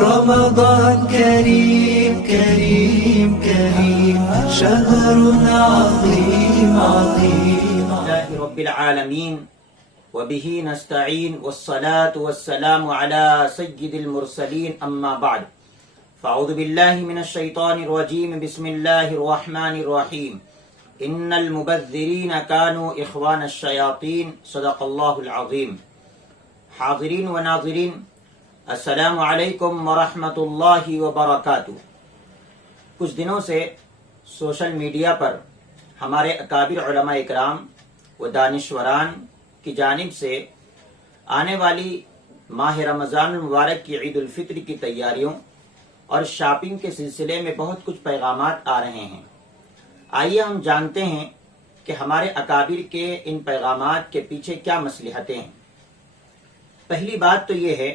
رمضان كريم كريم كريم شهر عظيم عظيم رب العالمين وبه نستعين والصلاة والسلام على سيد المرسلين أما بعد فأعوذ بالله من الشيطان الرجيم بسم الله الرحمن الرحيم إن المبذرين كانوا إخوان الشياطين صدق الله العظيم. حاضرین و ناظرین، السلام علیکم ورحمۃ اللہ وبرکاتہ. کچھ دنوں سے سوشل میڈیا پر ہمارے اکابر علماء اکرام و دانشوران کی جانب سے آنے والی ماہ رمضان المبارک کی عید الفطر کی تیاریوں اور شاپنگ کے سلسلے میں بہت کچھ پیغامات آ رہے ہیں. آئیے ہم جانتے ہیں کہ ہمارے اکابر کے ان پیغامات کے پیچھے کیا مصلحتیں ہیں. پہلی بات تو یہ ہے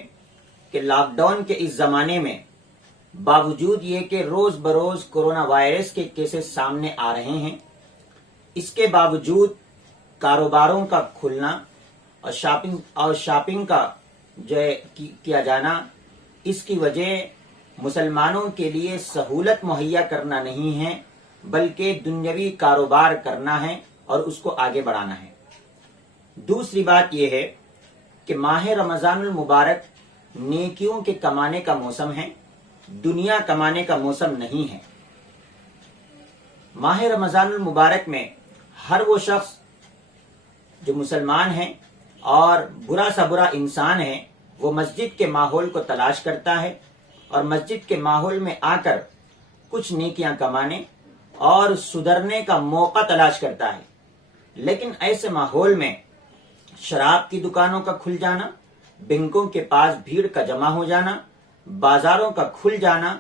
کہ لاک ڈاؤن کے اس زمانے میں باوجود یہ کہ روز بروز کورونا وائرس کے کیسز سامنے آ رہے ہیں، اس کے باوجود کاروباروں کا کھلنا اور شاپنگ کا جو کیا جانا، اس کی وجہ مسلمانوں کے لیے سہولت مہیا کرنا نہیں ہے بلکہ دنیاوی کاروبار کرنا ہے اور اس کو آگے بڑھانا ہے. دوسری بات یہ ہے کہ ماہ رمضان المبارک نیکیوں کے کمانے کا موسم ہے، دنیا کمانے کا موسم نہیں ہے. ماہ رمضان المبارک میں ہر وہ شخص جو مسلمان ہے اور برا سا برا انسان ہے، وہ مسجد کے ماحول کو تلاش کرتا ہے اور مسجد کے ماحول میں آ کر کچھ نیکیاں کمانے اور سدھرنے کا موقع تلاش کرتا ہے. لیکن ایسے ماحول میں شراب کی دکانوں کا کھل جانا، بینکوں کے پاس بھیڑ کا جمع ہو جانا، بازاروں کا کھل جانا،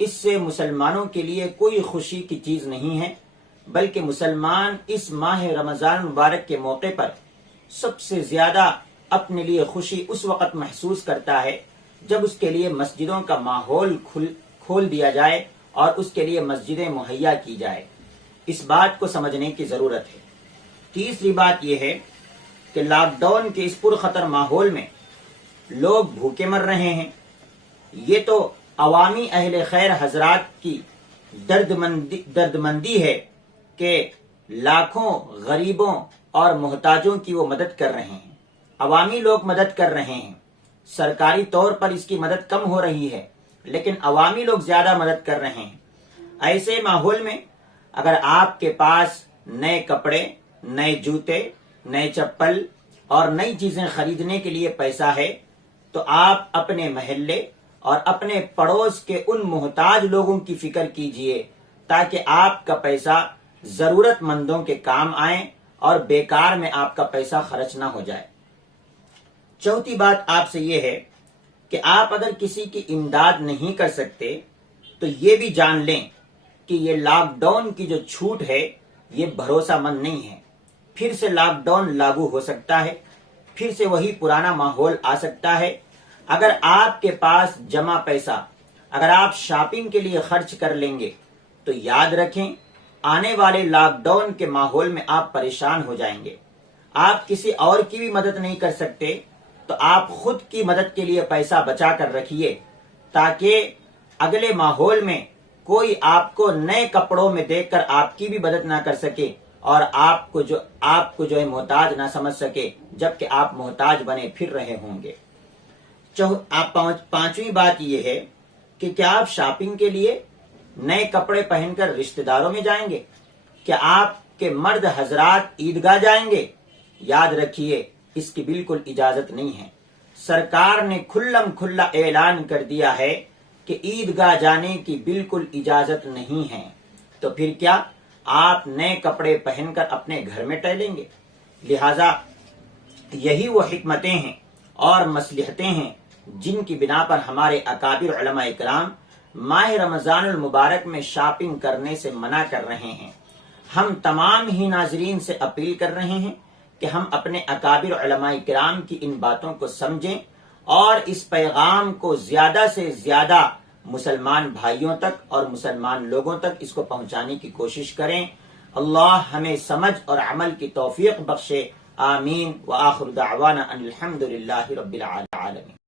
اس سے مسلمانوں کے لیے کوئی خوشی کی چیز نہیں ہے، بلکہ مسلمان اس ماہ رمضان مبارک کے موقع پر سب سے زیادہ اپنے لیے خوشی اس وقت محسوس کرتا ہے جب اس کے لیے مسجدوں کا ماحول کھول دیا جائے اور اس کے لیے مسجدیں مہیا کی جائے. اس بات کو سمجھنے کی ضرورت ہے. تیسری بات یہ ہے کہ لاک ڈاؤن کے اس پرخطر ماحول میں لوگ بھوکے مر رہے ہیں. یہ تو عوامی اہل خیر حضرات کی درد مندی ہے کہ لاکھوں غریبوں اور محتاجوں کی وہ مدد کر رہے ہیں. عوامی لوگ مدد کر رہے ہیں، سرکاری طور پر اس کی مدد کم ہو رہی ہے لیکن عوامی لوگ زیادہ مدد کر رہے ہیں. ایسے ماحول میں اگر آپ کے پاس نئے کپڑے، نئے جوتے، نئے چپل اور نئی چیزیں خریدنے کے لیے پیسہ ہے تو آپ اپنے محلے اور اپنے پڑوس کے ان محتاج لوگوں کی فکر کیجئے تاکہ آپ کا پیسہ ضرورت مندوں کے کام آئے اور بیکار میں آپ کا پیسہ خرچ نہ ہو جائے. چوتھی بات آپ سے یہ ہے کہ آپ اگر کسی کی امداد نہیں کر سکتے تو یہ بھی جان لیں کہ یہ لاک ڈاؤن کی جو چھوٹ ہے یہ بھروسہ مند نہیں ہے. پھر سے لاک ڈاؤن لاگو ہو سکتا ہے، پھر سے وہی پرانا ماحول آ سکتا ہے. اگر آپ کے پاس جمع پیسہ اگر آپ شاپنگ کے لیے خرچ کر لیں گے تو یاد رکھیں آنے والے لاک ڈاؤن کے ماحول میں آپ پریشان ہو جائیں گے. آپ کسی اور کی بھی مدد نہیں کر سکتے تو آپ خود کی مدد کے لیے پیسہ بچا کر رکھیے تاکہ اگلے ماحول میں کوئی آپ کو نئے کپڑوں میں دیکھ کر آپ کی بھی مدد نہ کر سکے اور آپ کو جو ہے محتاج نہ سمجھ سکے جبکہ آپ محتاج بنے پھر رہے ہوں گے. پانچویں بات یہ ہے کہ کیا آپ شاپنگ کے لیے نئے کپڑے پہن کر رشتہ داروں میں جائیں گے؟ کیا آپ کے مرد حضرات عیدگاہ جائیں گے؟ یاد رکھیے اس کی بالکل اجازت نہیں ہے. سرکار نے کھلم کھلا اعلان کر دیا ہے کہ عیدگاہ جانے کی بالکل اجازت نہیں ہے. تو پھر کیا آپ نئے کپڑے پہن کر اپنے گھر میں ٹہلیں گے؟ لہذا یہی وہ حکمتیں ہیں اور مصلحتیں ہیں جن کی بنا پر ہمارے اکابر علماء اکرام ماہ رمضان المبارک میں شاپنگ کرنے سے منع کر رہے ہیں. ہم تمام ہی ناظرین سے اپیل کر رہے ہیں کہ ہم اپنے اکابر علماء کرام کی ان باتوں کو سمجھیں اور اس پیغام کو زیادہ سے زیادہ مسلمان بھائیوں تک اور مسلمان لوگوں تک اس کو پہنچانے کی کوشش کریں. اللہ ہمیں سمجھ اور عمل کی توفیق بخشے. آمین وآخر دعوانا ان الحمد للہ رب العالمین.